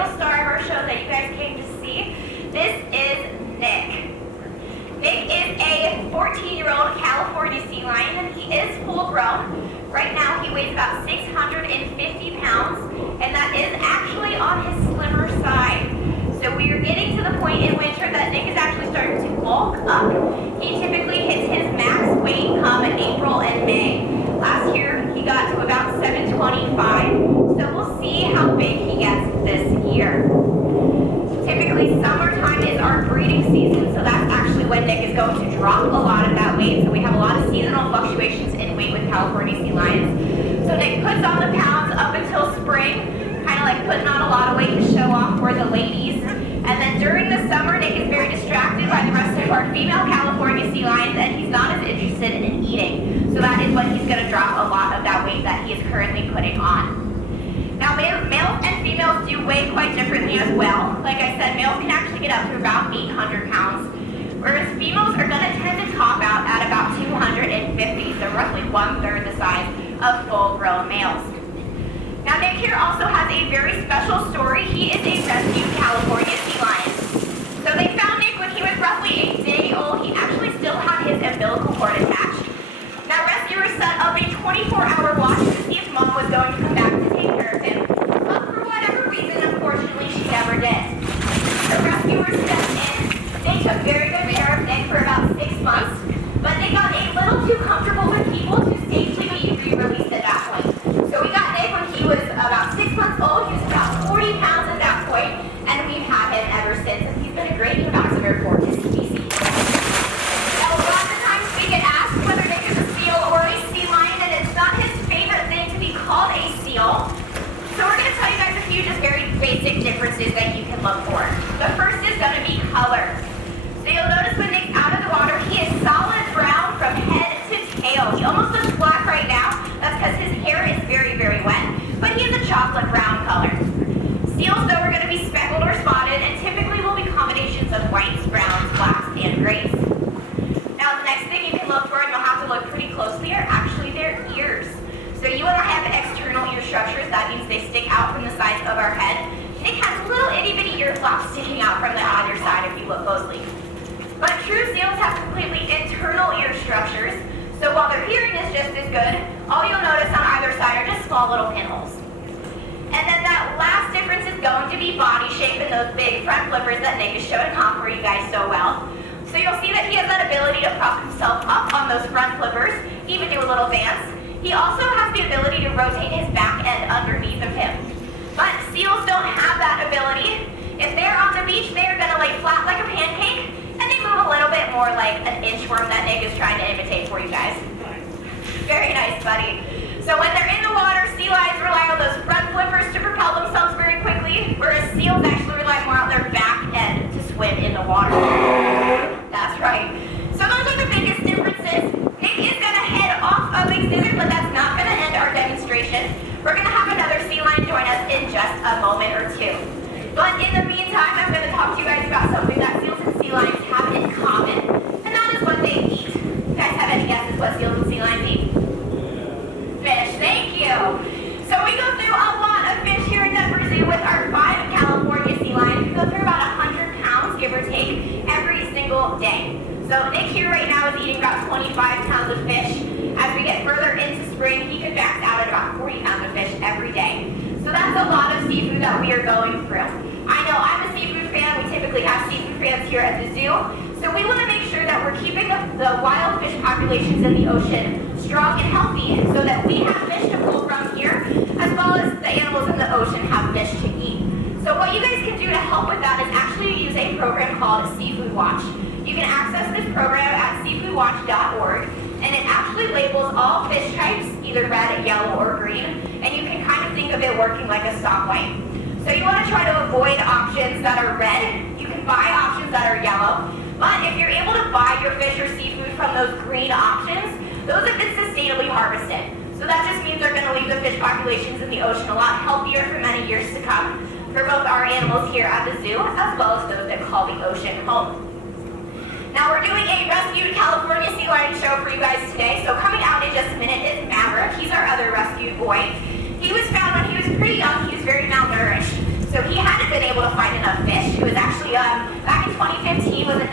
real star of our show that you guys came to see. This is Nick. Nick is a 14-year-old California sea lion, and he is full grown. Right now he weighs about 650 pounds, and that is actually on his slimmer side. So we are getting to the point in winter that Nick is actually starting to bulk up. He typically hits his max weight come April and May. Last year he got to about 725, so we'll see how big he gets this year. Typically summertime is our breeding season, so that's actually when Nick is going to drop a lot of that weight. So we have a lot of seasonal fluctuations in weight with California sea lions. So Nick puts on the pounds up until spring, kind of like putting on a lot of weight to show off for the ladies. And then during the summer, Nick is very distracted by the rest of our female California sea lions, and he's not as interested in eating. So that is when he's going to drop a lot of that weight that he is currently putting on. Now, males and females do weigh quite differently as well. Like I said, males can actually get up to about 800 pounds, whereas females are going to tend to top out at about 250, so roughly 1/3 the size of full-grown males. Now, Nick here also has a very special story. He is a rescued California sea lion. So they found Nick when he was roughly a day old. He actually still had his umbilical cord attached. Now, rescuers set up a 24-hour watch to see if mom was going to come back to take care of him. But for whatever reason, unfortunately, she never did. The rescuers stepped in. They took very good care of Nick for about 6 months, but they got a little too comfortable with people to safely be re-released at that point. So we got Nick when he was about 6 months old. He was about 40 pounds at that point, and we've had him ever since. And he's been a great ambassador for his species. Now, a lot of the times we get asked whether Nick is a seal or a sea lion, and it's not his favorite thing to be called a seal. So we're going to tell you guys a few just very basic differences that you can look for. The first is going to be color. So you'll notice when Nick's out of the water, he is solid brown from head to tail. He almost looks black right now. That's because his hair is very, very wet, but he is a chocolate brown color. Seals, though, are going to be speckled or spotted, and typically will be combinations of whites, browns, blacks, and grays. Now, the next thing you can look for, and you'll have to look pretty closely, are actually their ears. So you and I have external ear structures. That means they stick out from the sides of our head. Nick has little itty-bitty ear flaps sticking out from the other side if you look closely. But true seals have completely internal ear structures, so while their hearing is just as good, all you'll notice on either side are just small little pinholes. And then that last difference is going to be body shape and those big front flippers that Nick is showing off for you guys so well. So you'll see that he has that ability to prop himself up on those front flippers, even do a little dance. He also has the ability to rotate his back end underneath of him. But seals don't have that ability. If they're on the beach, they're going to lay flat like a pancake, and they move a little bit more like an inchworm that Nick is trying to imitate for you guys. Very nice, buddy. So when they're in the water, sea lions rely on those front flippers to propel themselves very quickly, whereas seals actually rely more on their back end to swim in the water. That's right. So those are the biggest differences. Nick is going to head off of exhibit, but that's not going to end our demonstration. We're going to have another sea lion join us in just a moment or two. But in the meantime, I'm going to talk to you guys about something that seals and sea lions have in common, and that is what they eat. You guys have any guesses what seals and sea lions eat? Fish, thank you. So we go through a lot of fish here in Denver Zoo with our 5 California sea lions. We go through about 100 pounds, give or take, every single day. So Nick here right now is eating about 25 pounds of fish. As we get further into spring, he could max out at about 40 pounds of fish every day. So that's a lot of seafood that we are going through. I know I'm a seafood fan. We typically have seafood fans here at the zoo. So we want to make sure that we're keeping the wild fish populations in the ocean strong and healthy so that we have fish to pull from here, as well as the animals in the ocean have fish to eat. So what you guys can do to help with that is actually use a program called Seafood Watch. You can access this program at seafoodwatch.org, and it actually labels all fish types, either red, yellow, or green, and you can kind of think of it working like a stoplight. So you want to try to avoid options that are red. You can buy options that are yellow, but if you're able to buy your fish or seafood from those green options, those have been sustainably harvested. So that just means they're going to leave the fish populations in the ocean a lot healthier for many years to come, for both our animals here at the zoo, as well as those that call the ocean home. Now we're doing a rescued California sea lion show for you guys today. So coming out in just a minute is Maverick. He's our other rescued boy. He was found when he was pretty young. He was very malnourished. So he had a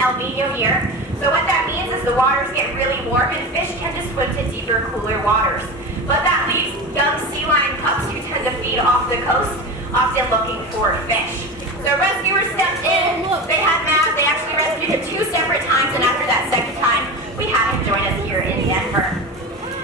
El Nino year. So what that means is the waters get really warm and fish tend to swim to deeper, cooler waters. But that leaves young sea lion pups who tend to feed off the coast, often looking for fish. So rescuers stepped in, they had Mav, they actually rescued him 2 separate times, and after that second time, we had him join us here in Denver.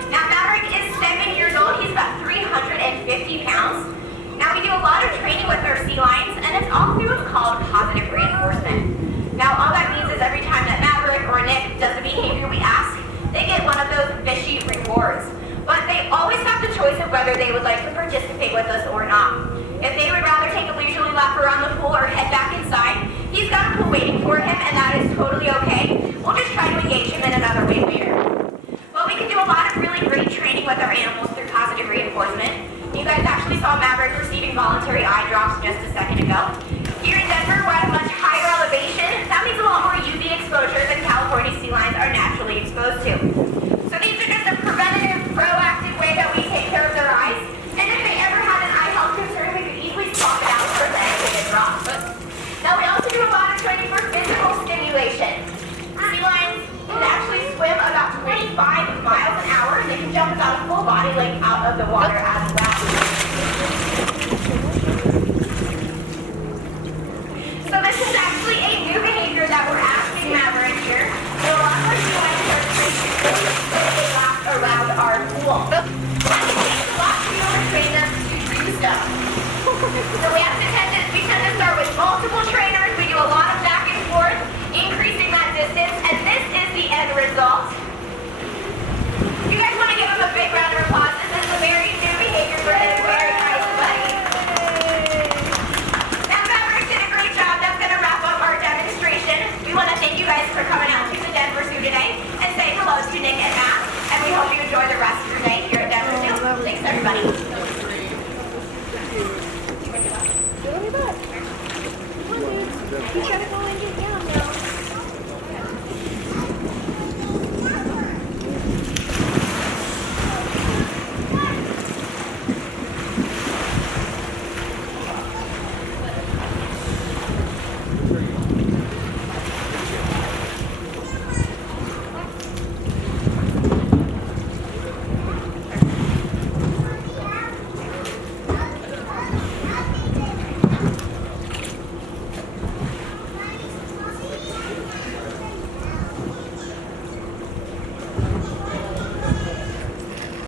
Now Maverick is 7 years old, he's about 350 pounds. Now we do a lot of training with our sea lions, and it's all through what's called positive reinforcement. Now all that means is every time that Maverick or Nick does the behavior we ask, they get one of those fishy rewards. But they always have the choice of whether they would like to participate with us or not. If they would rather take a leisurely lap around the pool or head back inside, he's got a pool waiting for him, and that is totally okay. We'll just try to engage him in another way later. Well, we can do a lot of really great training with our animals through positive reinforcement. You guys actually saw Maverick receiving voluntary eye drops just a second ago. Here in Denver, we're at a much higher elevation. That means a lot more UV exposure than California sea lions are naturally exposed to. So these are just a preventative, proactive way that we take care of their eyes. And if they ever had an eye health concern, we could easily swap it out for the activated drops. Now we also do a lot of training for physical stimulation. Sea lions can actually swim about 25 miles an hour, and they can jump about a full body length out of the water as well.